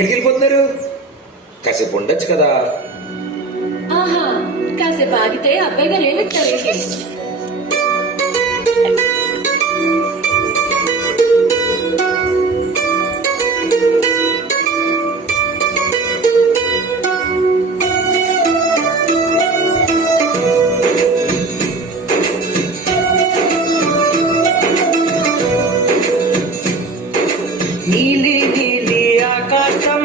ఎక్కడికి వెళ్ళిపోతున్నారు? కాసేపు ఉండొచ్చు కదా. ఆహా, కాసేపు ఆగితే అబ్బాయి గారు ఏమిస్తారేంటి? నీలి నీలి ఆకాశం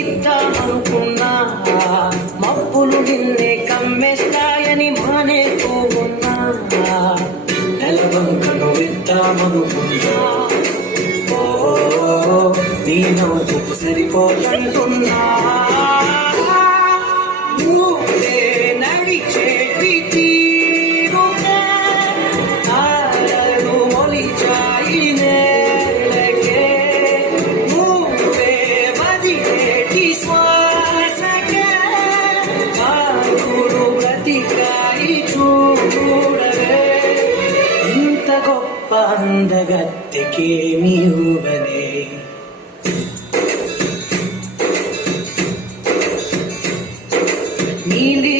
ఇద్దామనుకున్నా, మబ్బులు నిన్నే కమ్మేస్తాయని మానేస్తూ ఉన్నా. నెలవంకను ఇద్దామనుకున్నా, ఓ నీ నవ్వుకు సరిపోతుంటున్నా. నువ్వే నడిచేటి తీరునే ఆరలు మొలిచాయి నేలకే. నువ్వే వదిలేటి శ్వాసకే ఆరుడు బ్రతికాయి చూడవే. ఇంత గొప్ప అందగత్తెకేమి ఊవనే. నీలి